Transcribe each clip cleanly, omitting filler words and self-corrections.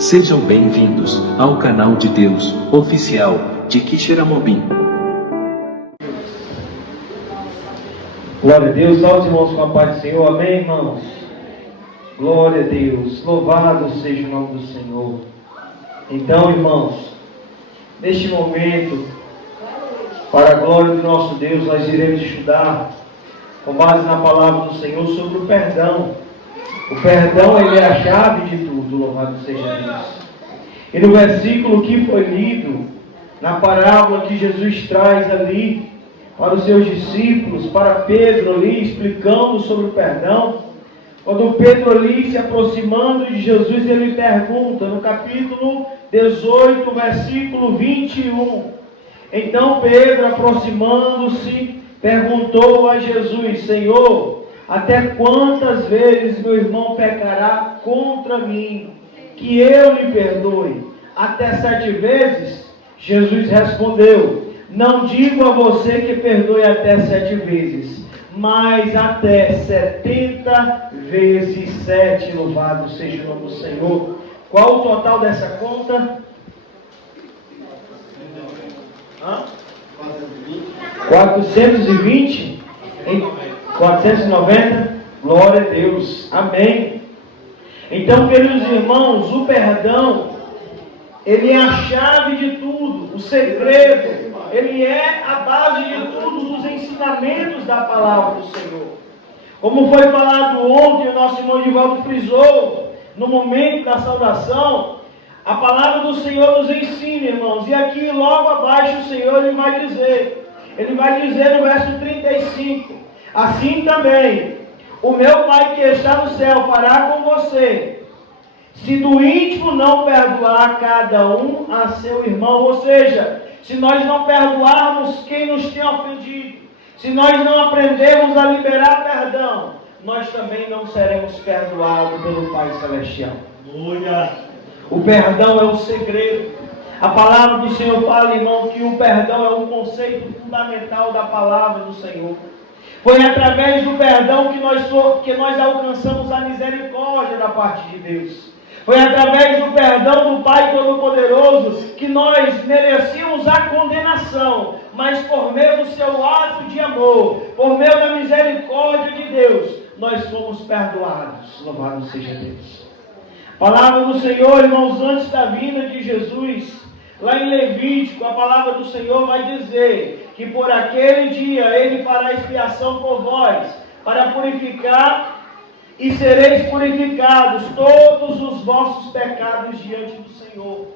Sejam bem-vindos ao canal de Deus oficial de Quixeramobim. Glória a Deus, aos irmãos com a paz do Senhor, amém, irmãos? Glória a Deus, louvado seja o nome do Senhor. Então, irmãos, neste momento, para a glória do nosso Deus, nós iremos estudar, com base na palavra do Senhor, sobre o perdão. O perdão, ele é a chave de tudo, louvado seja Deus. E no versículo que foi lido, na parábola que Jesus traz ali, para os seus discípulos, para Pedro ali, explicando sobre o perdão, quando Pedro ali, se aproximando de Jesus, ele pergunta, no capítulo 18, versículo 21, então Pedro, aproximando-se, perguntou a Jesus: Senhor, até quantas vezes meu irmão pecará contra mim, que eu lhe perdoe? Até 7 vezes? Jesus respondeu: não digo a você que perdoe até 7 vezes, mas até 70 vezes 7, louvado seja o nome do Senhor. Qual o total dessa conta? 420? 490? Glória a Deus, amém. Então, queridos irmãos, o perdão, ele é a chave de tudo, o segredo, ele é a base de tudo, dos ensinamentos da palavra do Senhor. Como foi falado ontem, o nosso irmão Divaldo frisou, no momento da saudação, a palavra do Senhor nos ensina, irmãos, e aqui logo abaixo o Senhor ele vai dizer no verso 35, assim também, o meu Pai que está no céu fará com você, se do íntimo não perdoar cada um a seu irmão. Ou seja, se nós não perdoarmos quem nos tem ofendido, se nós não aprendermos a liberar perdão, nós também não seremos perdoados pelo Pai Celestial. O perdão é o segredo. A palavra do Senhor fala, irmão, que o perdão é um conceito fundamental da palavra do Senhor. Foi através do perdão que nós alcançamos a misericórdia da parte de Deus. Foi através do perdão do Pai Todo-Poderoso que nós merecíamos a condenação, mas por meio do seu ato de amor, por meio da misericórdia de Deus, nós fomos perdoados. Louvado seja Deus. A palavra do Senhor, irmãos, antes da vinda de Jesus, lá em Levítico, a palavra do Senhor vai dizer que por aquele dia Ele fará expiação por vós, para purificar, e sereis purificados todos os vossos pecados diante do Senhor.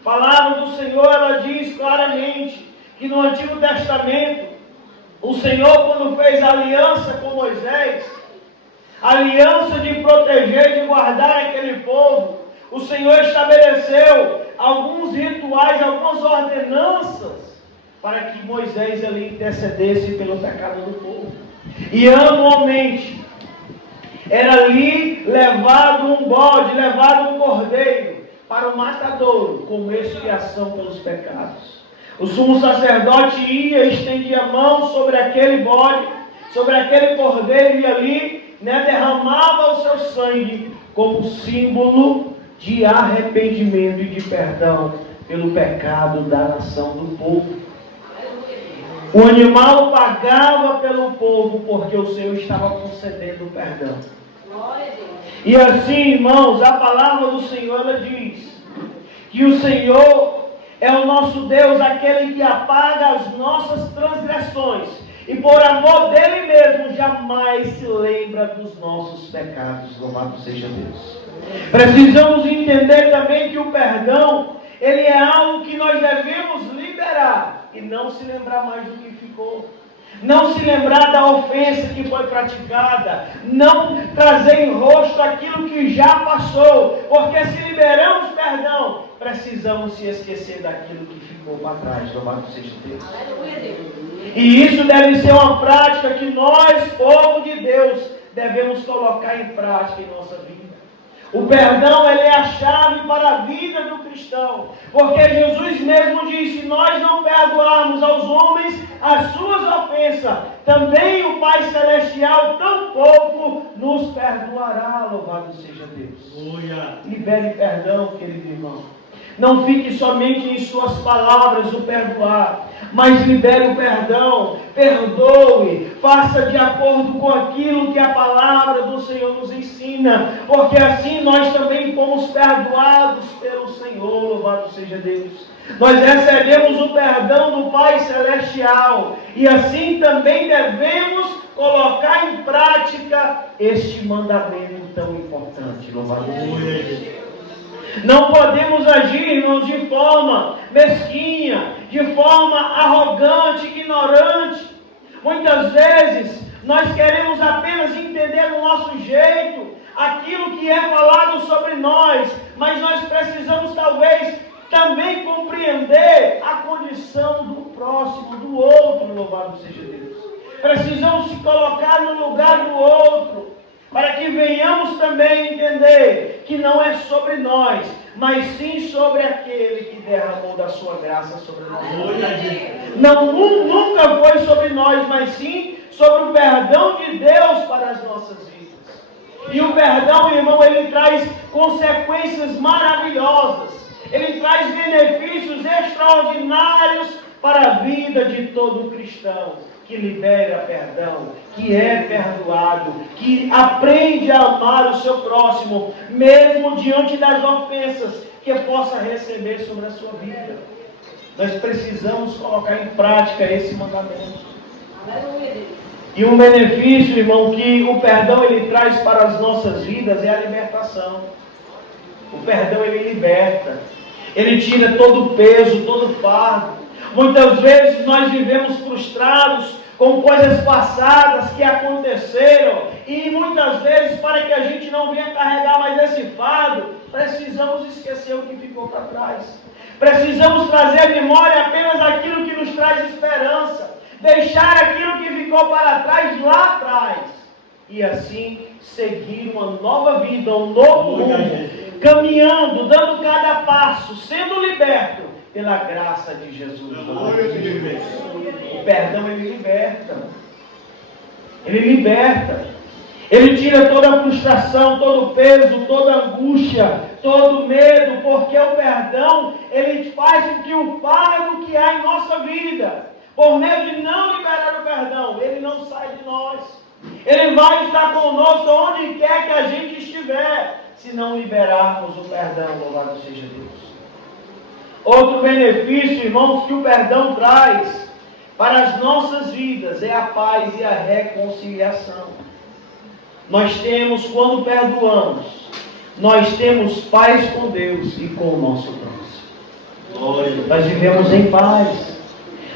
A palavra do Senhor, ela diz claramente que no Antigo Testamento, o Senhor, quando fez aliança com Moisés, aliança de proteger, de guardar aquele povo, o Senhor estabeleceu alguns rituais, algumas ordenanças, para que Moisés ali intercedesse pelo pecado do povo. E anualmente, era ali levado um bode, levado um cordeiro para o matadouro, como expiação pelos pecados. O sumo sacerdote ia, estendia a mão sobre aquele bode, sobre aquele cordeiro, e ali derramava o seu sangue como símbolo de arrependimento e de perdão pelo pecado da nação do povo. O animal pagava pelo povo porque o Senhor estava concedendo o perdão. E assim, irmãos, a palavra do Senhor, ela diz que o Senhor é o nosso Deus, aquele que apaga as nossas transgressões, e por amor dele mesmo jamais se lembra dos nossos pecados. Louvado seja Deus. Precisamos entender também que o perdão, ele é algo que nós devemos liberar e não se lembrar mais do que ficou. Não se lembrar da ofensa que foi praticada, não trazer em rosto aquilo que já passou, porque se liberamos perdão, precisamos se esquecer daquilo que ficou para trás. Louvado seja Deus. E isso deve ser uma prática que nós, povo de Deus, devemos colocar em prática em nossa vida. O perdão, ele é a chave para para a vida do cristão. Porque Jesus mesmo disse: se nós não perdoarmos aos homens as suas ofensas, também o Pai Celestial tampouco nos perdoará. Louvado seja Deus. Libere perdão, querido irmão. Não fique somente em suas palavras o perdoar, mas libere o perdão, perdoe, faça de acordo com aquilo que a palavra do Senhor nos ensina, porque assim nós também fomos perdoados pelo Senhor. Louvado seja Deus. Nós recebemos o perdão do Pai Celestial e assim também devemos colocar em prática este mandamento tão importante. Louvado seja Deus. Não podemos agir, irmãos, de forma mesquinha, de forma arrogante, ignorante. Muitas vezes nós queremos apenas entender do nosso jeito aquilo que é falado sobre nós, mas nós precisamos talvez também compreender a condição do próximo, do outro. Louvado seja Deus. Precisamos se colocar no lugar do outro, para que venhamos também entender que não é sobre nós, mas sim sobre aquele que derramou da sua graça sobre nós. Nunca foi sobre nós, mas sim sobre o perdão de Deus para as nossas vidas. E o perdão, irmão, ele traz consequências maravilhosas. Ele traz benefícios extraordinários para a vida de todo cristão que libera perdão, que é perdoado, que aprende a amar o seu próximo, mesmo diante das ofensas que possa receber sobre a sua vida. Nós precisamos colocar em prática esse mandamento. E um benefício, irmão, que o perdão ele traz para as nossas vidas é a libertação. O perdão ele liberta, ele tira todo o peso, todo o fardo. Muitas vezes nós vivemos frustrados com coisas passadas que aconteceram, e muitas vezes, para que a gente não venha carregar mais esse fardo, precisamos esquecer o que ficou para trás. Precisamos trazer à memória apenas aquilo que nos traz esperança, deixar aquilo que ficou para trás lá atrás, e assim seguir uma nova vida, um novo rumo, caminhando, dando cada passo, sendo liberto pela graça de Jesus. O perdão ele liberta. Ele liberta. Ele tira toda a frustração, todo o peso, toda a angústia, todo o medo, porque o perdão ele faz com que o fardo que há em nossa vida, por meio de não liberar o perdão, ele não sai de nós. Ele vai estar conosco onde quer que a gente estiver, se não liberarmos o perdão. Louvado seja Deus. Outro benefício, irmãos, que o perdão traz para as nossas vidas é a paz e a reconciliação. Nós temos, quando perdoamos, nós temos paz com Deus e com o nosso próximo. Nós vivemos em paz.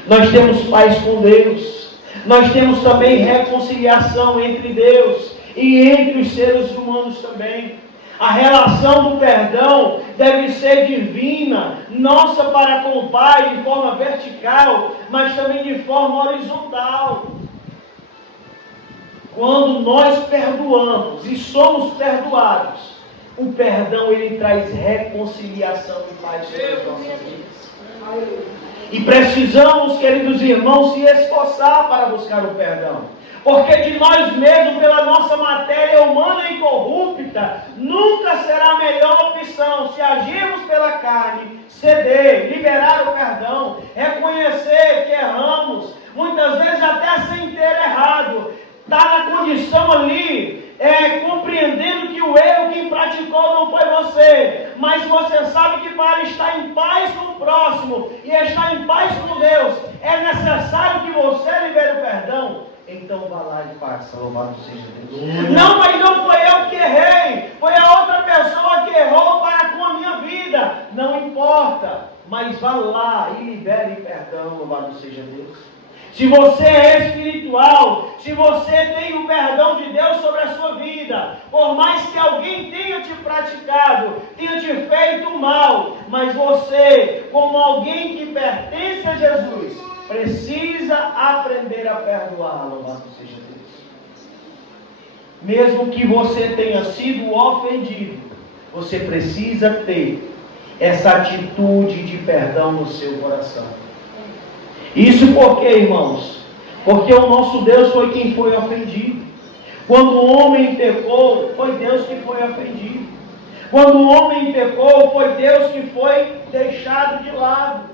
Nós temos paz com Deus. Nós temos também reconciliação entre Deus e entre os seres humanos também. A relação do perdão deve ser divina, nossa para com o Pai, de forma vertical, mas também de forma horizontal. Quando nós perdoamos e somos perdoados, o perdão ele traz reconciliação e paz sobre as nossas vidas. E precisamos, queridos irmãos, se esforçar para buscar o perdão. Porque de nós mesmos, pela nossa matéria humana e corrupta, nunca será a melhor opção se agirmos pela carne, ceder, liberar o perdão, reconhecer que erramos, muitas vezes até sem ter errado, está na condição ali, compreendendo que o erro quem praticou não foi você, mas você sabe que para estar em paz com o próximo e estar em paz com Deus, é necessário que você libere o perdão. Então vá lá e faça, louvado seja Deus. Não, mas não foi eu que errei, foi a outra pessoa que errou para com a minha vida. Não importa, mas vá lá e libere perdão, louvado seja Deus. Se você é espiritual, se você tem o perdão de Deus sobre a sua vida, por mais que alguém tenha te praticado, tenha te feito mal, mas você, como alguém que pertence a Jesus, precisa aprender a perdoar, louvado seja Deus. Mesmo que você tenha sido ofendido, você precisa ter essa atitude de perdão no seu coração. Isso por quê, irmãos? Porque o nosso Deus foi quem foi ofendido. Quando o homem pecou, foi Deus que foi ofendido. Quando o homem pecou, foi Deus que foi deixado de lado.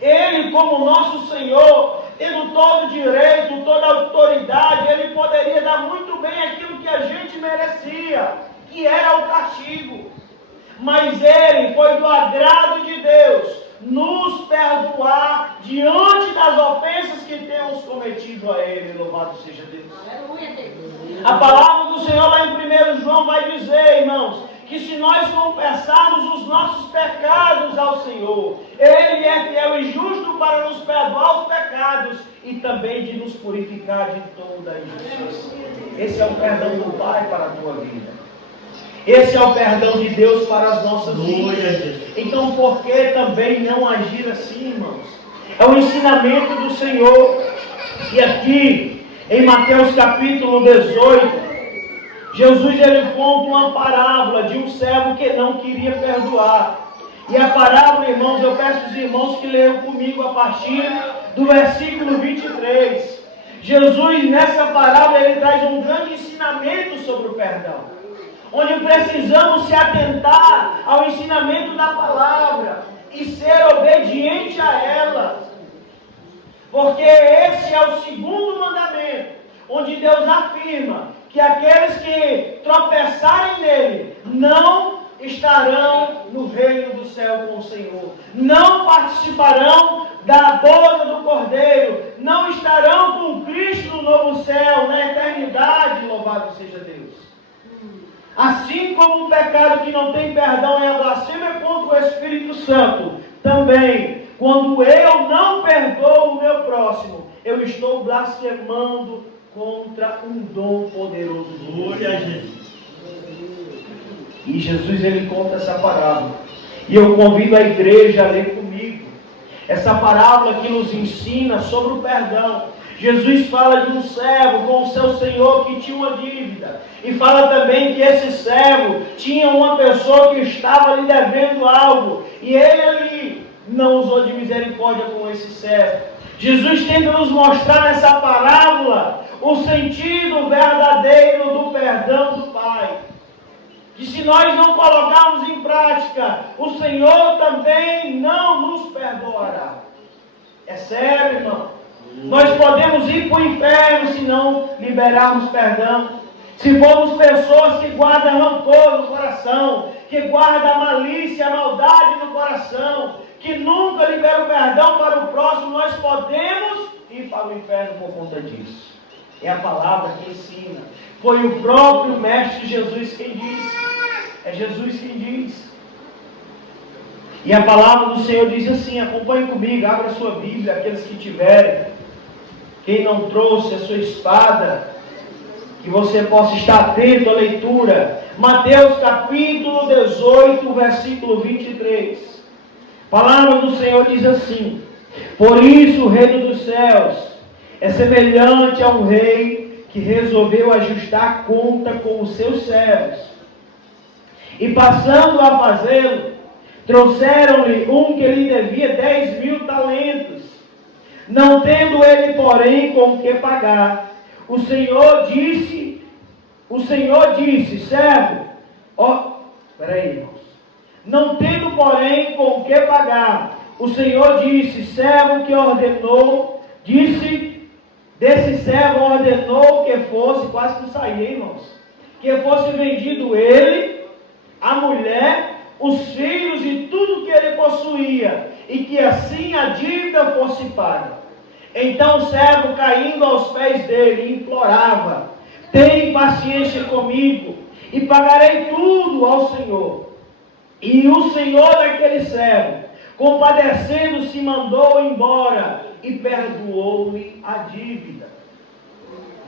Ele, como nosso Senhor, tendo todo direito, toda autoridade, Ele poderia dar muito bem aquilo que a gente merecia, que era o castigo. Mas Ele foi do agrado de Deus nos perdoar diante das ofensas que temos cometido a Ele. Louvado seja Deus. Aleluia, Deus. A palavra do Senhor lá em 1 João vai dizer, irmãos, que se nós confessarmos os nossos pecados ao Senhor, Ele é fiel e justo para nos perdoar os pecados e também de nos purificar de toda a injustiça. Esse é o perdão do Pai para a tua vida. Esse é o perdão de Deus para as nossas vidas. Então, por que também não agir assim, irmãos? É o ensinamento do Senhor. E aqui, em Mateus capítulo 18, Jesus ele conta uma parábola de um servo que não queria perdoar. E a parábola, irmãos, eu peço aos irmãos que leiam comigo a partir do versículo 23. Jesus, nessa parábola, ele traz um grande ensinamento sobre o perdão, onde precisamos se atentar ao ensinamento da palavra e ser obediente a ela. Porque esse é o segundo mandamento, onde Deus afirma que aqueles que tropeçarem nele não estarão no reino do céu com o Senhor, não participarão da boda do Cordeiro, não estarão com Cristo no novo céu, na eternidade. Louvado seja Deus. Assim como o pecado que não tem perdão é a blasfêmia contra o Espírito Santo, também, quando eu não perdoo o meu próximo, eu estou blasfemando contra um dom poderoso de Deus. E Jesus ele conta essa parábola. E eu convido a igreja a ler comigo essa parábola que nos ensina sobre o perdão. Jesus fala de um servo com o seu senhor que tinha uma dívida. E fala também que esse servo tinha uma pessoa que estava lhe devendo algo. E ele não usou de misericórdia com esse servo. Jesus tenta nos mostrar nessa parábola o sentido verdadeiro do perdão do Pai. Que se nós não colocarmos em prática, o Senhor também não nos perdoará. É sério, irmão. Nós podemos ir para o inferno se não liberarmos perdão. Se formos pessoas que guardam rancor no coração, que guardam a malícia, a maldade no coração, que nunca liberam perdão para o próximo, nós podemos ir para o inferno por conta disso. É a palavra que ensina. Foi o próprio Mestre Jesus quem disse. É Jesus quem diz. E a palavra do Senhor diz assim, acompanhe comigo, abra a sua Bíblia, aqueles que tiverem. Quem não trouxe a sua espada, que você possa estar atento à leitura. Mateus capítulo 18, versículo 23. A palavra do Senhor diz assim: por isso o reino dos céus é semelhante a um rei que resolveu ajustar conta com os seus servos. E passando a fazê-lo, trouxeram-lhe um que lhe devia 10.000 talentos. Não tendo ele, porém, com o que pagar, o Senhor disse, servo, irmãos. Não tendo, porém, com o que pagar, o Senhor disse, servo que ordenou, desse servo ordenou que fosse, quase que saía, irmãos, que fosse vendido ele, a mulher, os filhos e tudo que ele possuía, e que assim a dívida fosse paga. Então o servo, caindo aos pés dele, implorava: tem paciência comigo, e pagarei tudo ao Senhor. E o Senhor daquele servo, compadecendo-se, mandou embora e perdoou-lhe a dívida.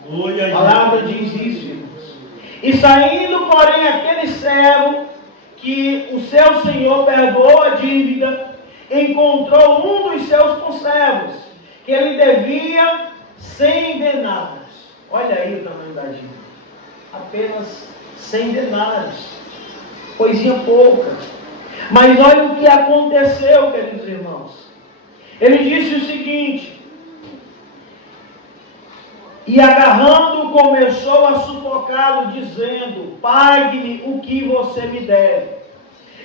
A palavra diz isso, irmãos. E saindo, porém, aquele servo que o seu senhor perdoou a dívida, encontrou um dos seus conservos, que ele devia 100 denários. Olha aí o tamanho da dívida. Apenas 100 denários. Coisinha pouca. Mas olha o que aconteceu, queridos irmãos. Ele disse o seguinte: e agarrando-o começou a sufocá-lo, dizendo: pague-me o que você me deve.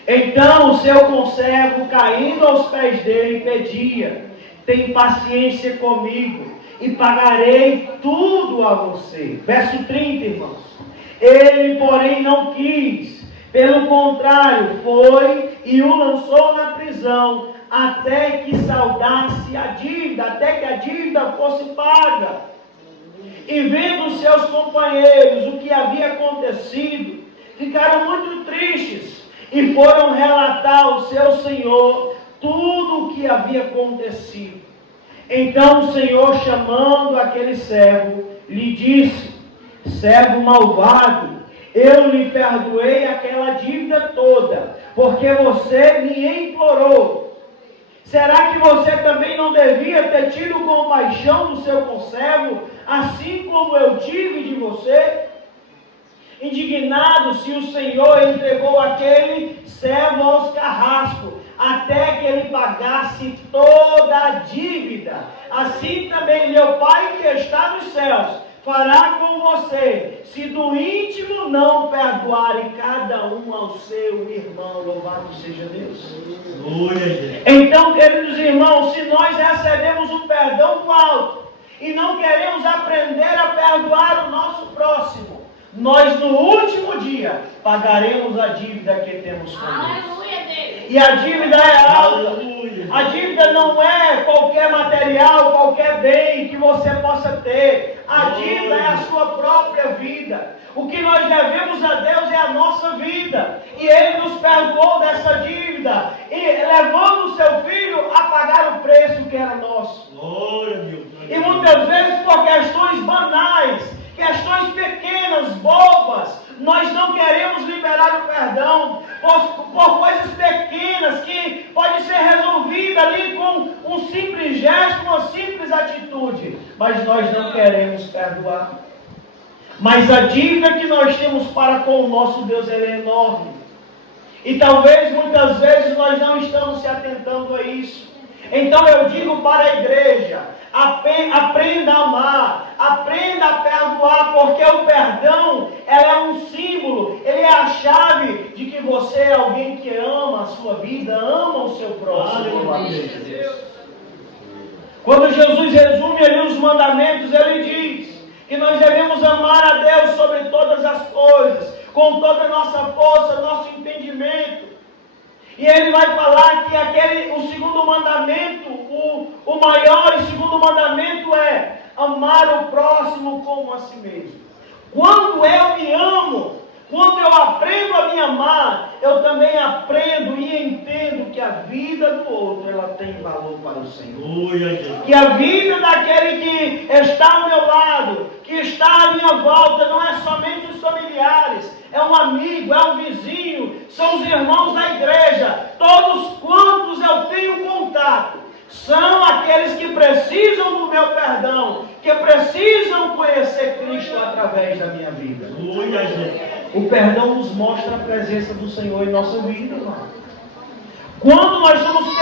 Então o seu conservo, caindo aos pés dele, pedia: tem paciência comigo e pagarei tudo a você. Verso 30, irmãos. Ele, porém, não quis. Pelo contrário, foi e o lançou na prisão, até que saldasse a dívida, até que a dívida fosse paga. E vendo seus companheiros o que havia acontecido, ficaram muito tristes e foram relatar ao seu senhor tudo o que havia acontecido. Então o Senhor, chamando aquele servo, lhe disse: servo malvado, eu lhe perdoei aquela dívida toda, porque você me implorou. Será que você também não devia ter tido compaixão do seu conservo, assim como eu tive de você? Indignado-se o Senhor, entregou aquele servo aos carrascos, até que ele pagasse toda a dívida. Assim também meu Pai que está nos céus fará com você, se do íntimo não perdoarem cada um ao seu irmão. Louvado seja Deus. Então, queridos irmãos, se nós recebemos o perdão do alto e não queremos aprender a perdoar o nosso próximo, nós no último dia pagaremos a dívida que temos com Deus. E a dívida é alta. A dívida não é qualquer material, qualquer bem que você possa ter. A dívida é a sua própria vida. O que nós devemos a Deus é a nossa vida. E Ele nos perdoou dessa dívida, e levando o seu Filho a pagar o preço que era nosso. E muitas vezes por questões banais, questões pequenas, bobas, nós não queremos liberar o perdão por coisas pequenas que pode ser resolvida ali com um simples gesto, uma simples atitude, mas nós não queremos perdoar. Mas a dívida que nós temos para com o nosso Deus, ela é enorme. E talvez muitas vezes nós não estamos se atentando a isso. Então eu digo para a igreja: aprenda a amar, aprenda a perdoar, porque o perdão é um símbolo, ele é a chave de que você é alguém que ama a sua vida, ama o seu próximo. Quando Jesus resume ali os mandamentos, ele diz que nós devemos amar a Deus sobre todas as coisas, com toda a nossa força, nosso entendimento. E ele vai falar que o segundo mandamento, o maior e segundo mandamento é amar o próximo como a si mesmo. Quando eu me amo, quando eu aprendo a me amar, eu também aprendo e entendo que a vida do outro, ela tem valor para o Senhor. Que a vida daquele que está ao meu lado, que está à minha volta, não é somente os familiares, é um amigo, é um vizinho, são os irmãos da igreja. Todos quantos eu tenho contato são aqueles que precisam do meu perdão, que precisam conhecer Cristo através da minha vida. O perdão nos mostra a presença do Senhor em nossa vida, irmão. Quando nós somos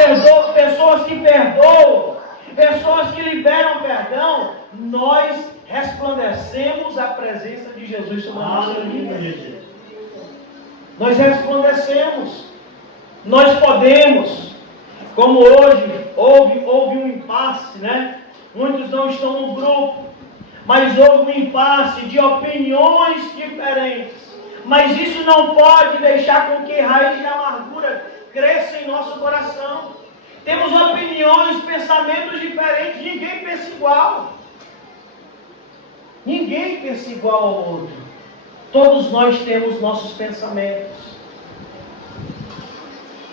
pessoas que perdoam, pessoas que liberam perdão, nós resplandecemos a presença de Jesus sobre a nossa vida. Nós resplandecemos. Nós podemos, como hoje houve um impasse, né? Muitos não estão no grupo, mas houve um impasse de opiniões diferentes. Mas isso não pode deixar com que raiz de amargura cresça em nosso coração. Temos opiniões, pensamentos diferentes, ninguém pensa igual. Ninguém pensa igual ao outro. Todos nós temos nossos pensamentos.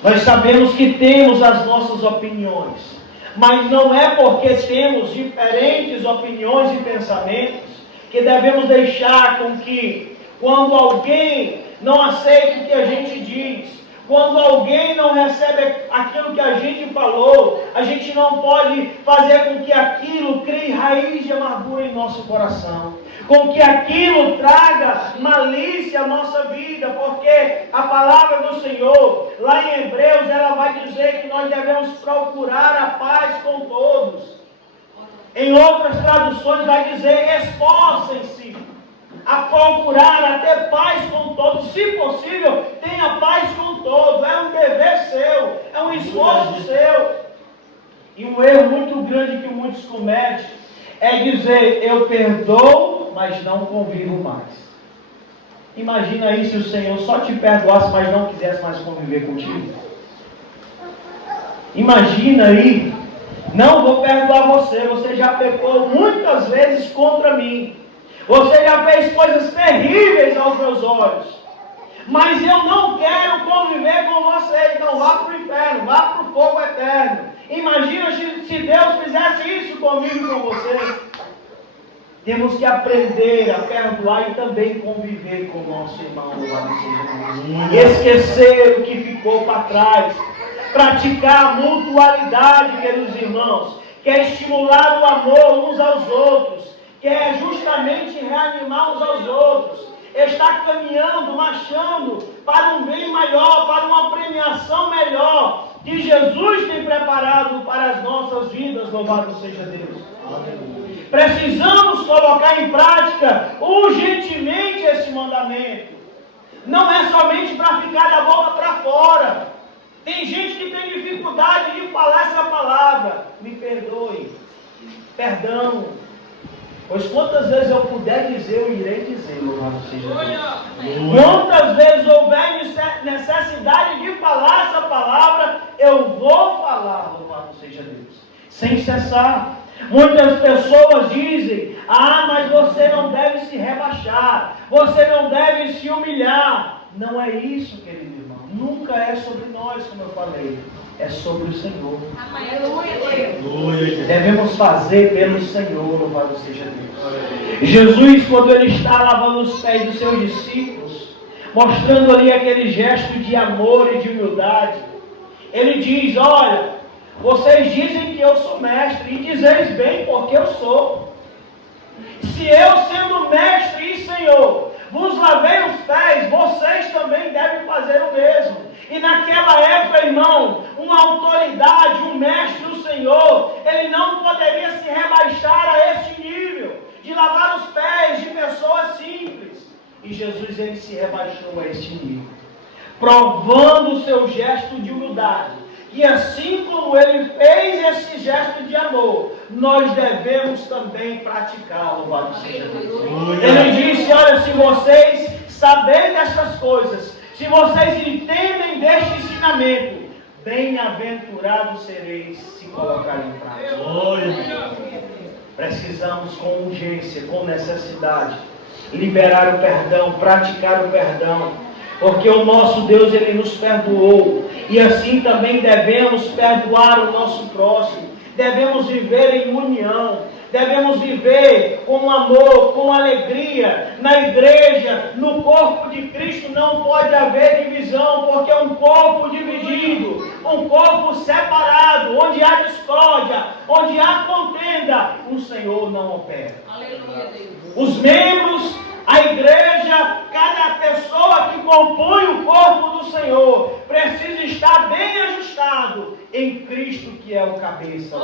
Nós sabemos que temos as nossas opiniões, mas não é porque temos diferentes opiniões e pensamentos que devemos deixar com que, quando alguém não aceita o que a gente diz, Quando alguém não recebe aquilo que a gente falou, a gente não pode fazer com que aquilo crie raiz de amargura em nosso coração, com que aquilo traga malícia à nossa vida, porque a palavra do Senhor, lá em Hebreus, ela vai dizer que nós devemos procurar a paz com todos. Em outras traduções vai dizer, esforcem-se a procurar, a ter paz com todos. Se possível, tenha paz com todos. É um dever seu, é um esforço seu. E um erro muito grande que muitos cometem é dizer, eu perdoo, mas não convivo mais. Imagina aí se o Senhor só te perdoasse, mas não quisesse mais conviver contigo. Imagina aí, não vou perdoar você, você já pecou muitas vezes contra mim. Você já fez coisas terríveis aos meus olhos. Mas eu não quero conviver com você. Então vá para o inferno, vá para o fogo eterno. Imagina se Deus fizesse isso comigo e com você. Temos que aprender a perdoar e também conviver com o nosso irmão. Esquecer o que ficou para trás. Praticar a mutualidade, queridos irmãos. Que é estimular o amor uns aos outros. Que é justamente reanimar uns aos outros, está caminhando, marchando para um bem maior, para uma premiação melhor, que Jesus tem preparado para as nossas vidas, louvado seja Deus. Amém. Precisamos colocar em prática urgentemente esse mandamento, não é somente para ficar da boca para fora. Tem gente que tem dificuldade de falar essa palavra, me perdoe, perdão. Pois quantas vezes eu puder dizer, eu irei dizer, louvado seja Deus. Quantas vezes houver necessidade de falar essa palavra, eu vou falar, louvado seja Deus. Sem cessar. Muitas pessoas dizem, mas você não deve se rebaixar, você não deve se humilhar. Não é isso, querido irmão. Nunca é sobre nós, como eu falei. É sobre o Senhor. Aleluia. Devemos fazer pelo Senhor, louvado seja Deus. Jesus, quando Ele está lavando os pés dos seus discípulos, mostrando ali aquele gesto de amor e de humildade, Ele diz, olha, vocês dizem que eu sou mestre, e dizeis bem, porque eu sou. Se eu, sendo mestre e Senhor, vos lavei os pés, vocês também devem fazer o mesmo. E naquela época, irmão, uma autoridade, um mestre, o Senhor, ele não poderia se rebaixar a este nível, de lavar os pés de pessoas simples. E Jesus, ele se rebaixou a este nível, provando o seu gesto de humildade. E assim como ele fez esse gesto de amor, nós devemos também praticar, louvado seja Deus. Ele disse, olha, se vocês saberem dessas coisas, se vocês entendem deste ensinamento, bem-aventurados sereis se colocarem em prática. Precisamos com urgência, com necessidade, liberar o perdão, praticar o perdão, porque o nosso Deus, Ele nos perdoou, e assim também devemos perdoar o nosso próximo, devemos viver em união, devemos viver com amor, com alegria. Na igreja, no corpo de Cristo não pode haver divisão, porque é um corpo dividido, um corpo separado, onde há discórdia, onde há contenda, o Senhor não opera. Aleluia, Deus. Os membros, a igreja, cada pessoa que compõe o corpo do Senhor, precisa estar bem ajustado em Cristo, que é o cabeça.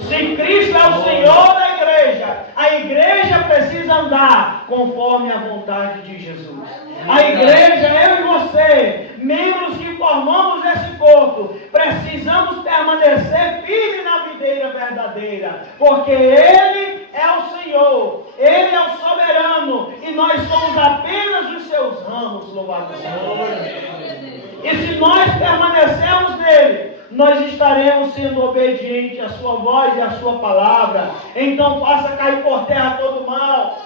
Se Cristo é o Senhor da igreja, a igreja precisa andar conforme a vontade de Jesus. A igreja, eu e você, membros que formamos esse corpo, precisamos permanecer firmes na videira verdadeira, porque Ele é o Senhor, Ele é o soberano, e nós somos apenas os seus ramos, louvado seja Deus. E se nós permanecermos nele, nós estaremos sendo obedientes à sua voz e à sua palavra. Então faça cair por terra todo mal.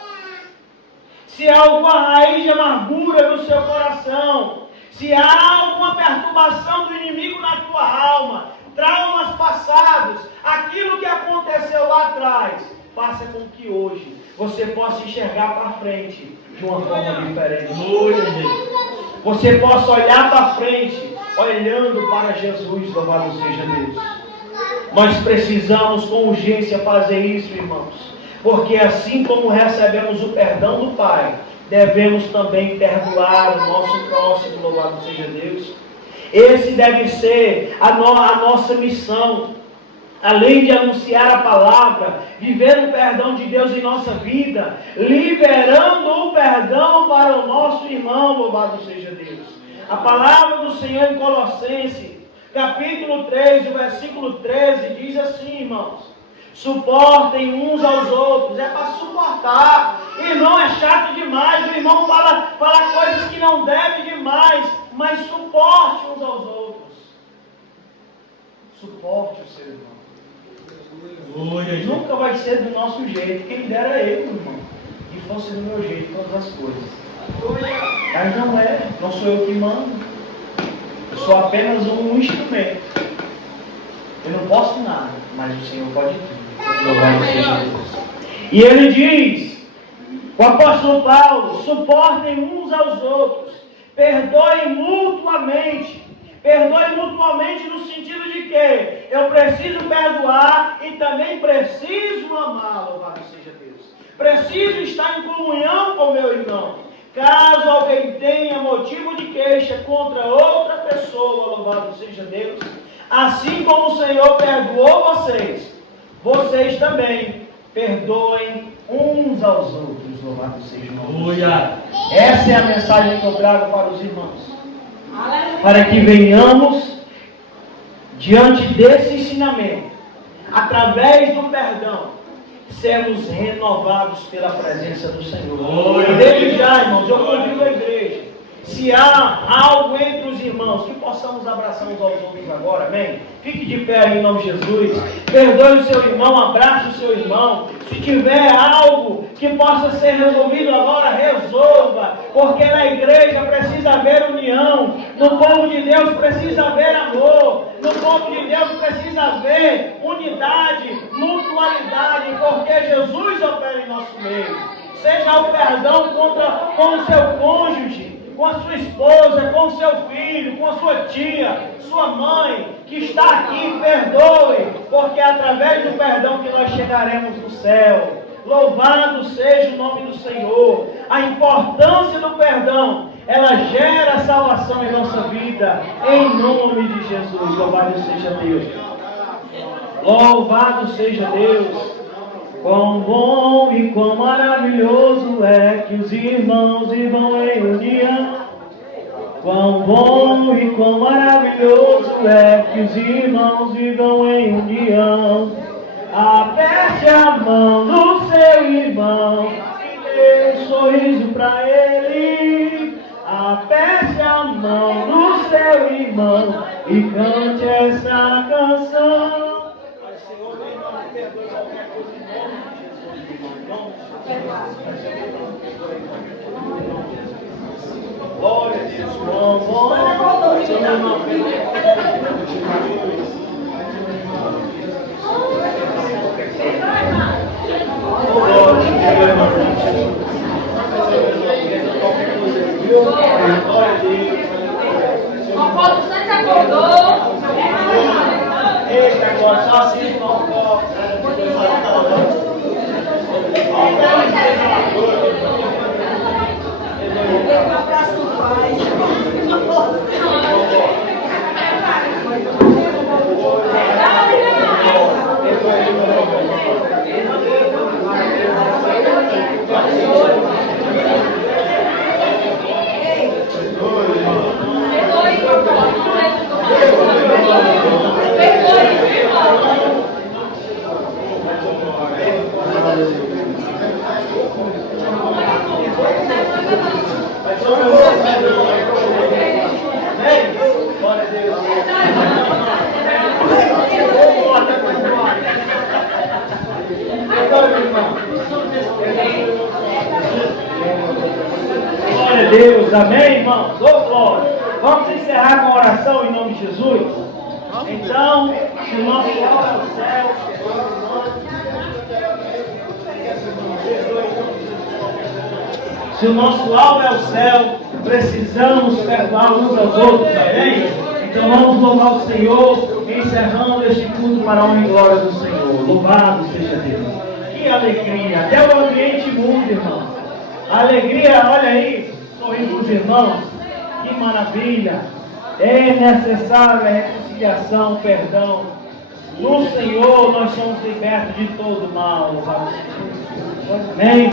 Se há alguma raiz de amargura no seu coração, se há alguma perturbação do inimigo na tua alma, traumas passados, aquilo que aconteceu lá atrás, faça com que hoje você possa enxergar para frente de uma forma diferente. você possa olhar para frente, olhando para Jesus, louvado seja Deus. Nós precisamos com urgência fazer isso, irmãos, porque assim como recebemos o perdão do Pai, devemos também perdoar o nosso próximo, louvado seja Deus. Esse deve ser a nossa missão. Além de anunciar a palavra, viver o perdão de Deus em nossa vida, liberando o perdão para o nosso irmão, louvado seja Deus. A palavra do Senhor em Colossenses, capítulo 3, o versículo 13, diz assim, irmãos: suportem uns aos outros. É para suportar. Irmão é chato demais, o irmão fala coisas que não deve demais, mas suporte uns aos outros. Suporte o seu irmão. Nunca vai ser do nosso jeito. Quem dera eu, irmão, que fosse do meu jeito todas as coisas. Mas não é, não sou eu que mando. Eu sou apenas um instrumento. Eu não posso nada, mas o Senhor pode tudo. Louvado seja Deus. E ele diz, o apóstolo Paulo: suportem uns aos outros, perdoem mutuamente. Perdoe mutuamente no sentido de que eu preciso perdoar e também preciso amar, louvado seja Deus. Preciso estar em comunhão com meu irmão. Caso alguém tenha motivo de queixa contra outra pessoa, louvado seja Deus, assim como o Senhor perdoou vocês, vocês também perdoem uns aos outros, louvado seja Deus. Essa é a mensagem que eu trago para os irmãos. Para que venhamos, diante desse ensinamento, através do perdão, sermos renovados pela presença do Senhor. E desde já, irmãos, eu convido a igreja, se há algo entre os irmãos, que possamos abraçar uns aos outros agora, amém? Fique de pé aí em nome de Jesus. Perdoe o seu irmão, abrace o seu irmão. Se tiver algo que possa ser resolvido agora, resolva. Porque na igreja precisa haver união. No povo de Deus precisa haver amor. No povo de Deus precisa haver unidade, mutualidade. Porque Jesus opera em nosso meio. Seja o perdão com o seu cônjuge, com a sua esposa, com o seu filho, com a sua tia, sua mãe, que está aqui, perdoe, porque é através do perdão que nós chegaremos no céu. Louvado seja o nome do Senhor. A importância do perdão, ela gera salvação em nossa vida, em nome de Jesus. Louvado seja Deus. Louvado seja Deus. Quão bom e quão maravilhoso é que os irmãos vivam em união. Quão bom e quão maravilhoso é que os irmãos vivam em união. Aperte a mão do seu irmão e dê um sorriso para ele. Aperte a mão do seu irmão e cante essa canção. Glória a Deus, Uma foto sempre acordou. Eita, agora só assim, Um abraço do pai. Glória a Deus, amém, irmãos? Ô, glória! Vamos encerrar com a oração em nome de Jesus? Então, se o nosso alvo é o céu, se o nosso alvo é o céu, precisamos perdoar uns aos outros, amém? Então vamos louvar o Senhor, encerrando este culto para a honra e glória do Senhor. Louvado seja Deus. Que alegria, até o ambiente muda, irmão. Alegria, olha aí, sorriso dos irmãos. Que maravilha. É necessário a reconciliação, perdão. No Senhor nós somos libertos de todo mal. Amém?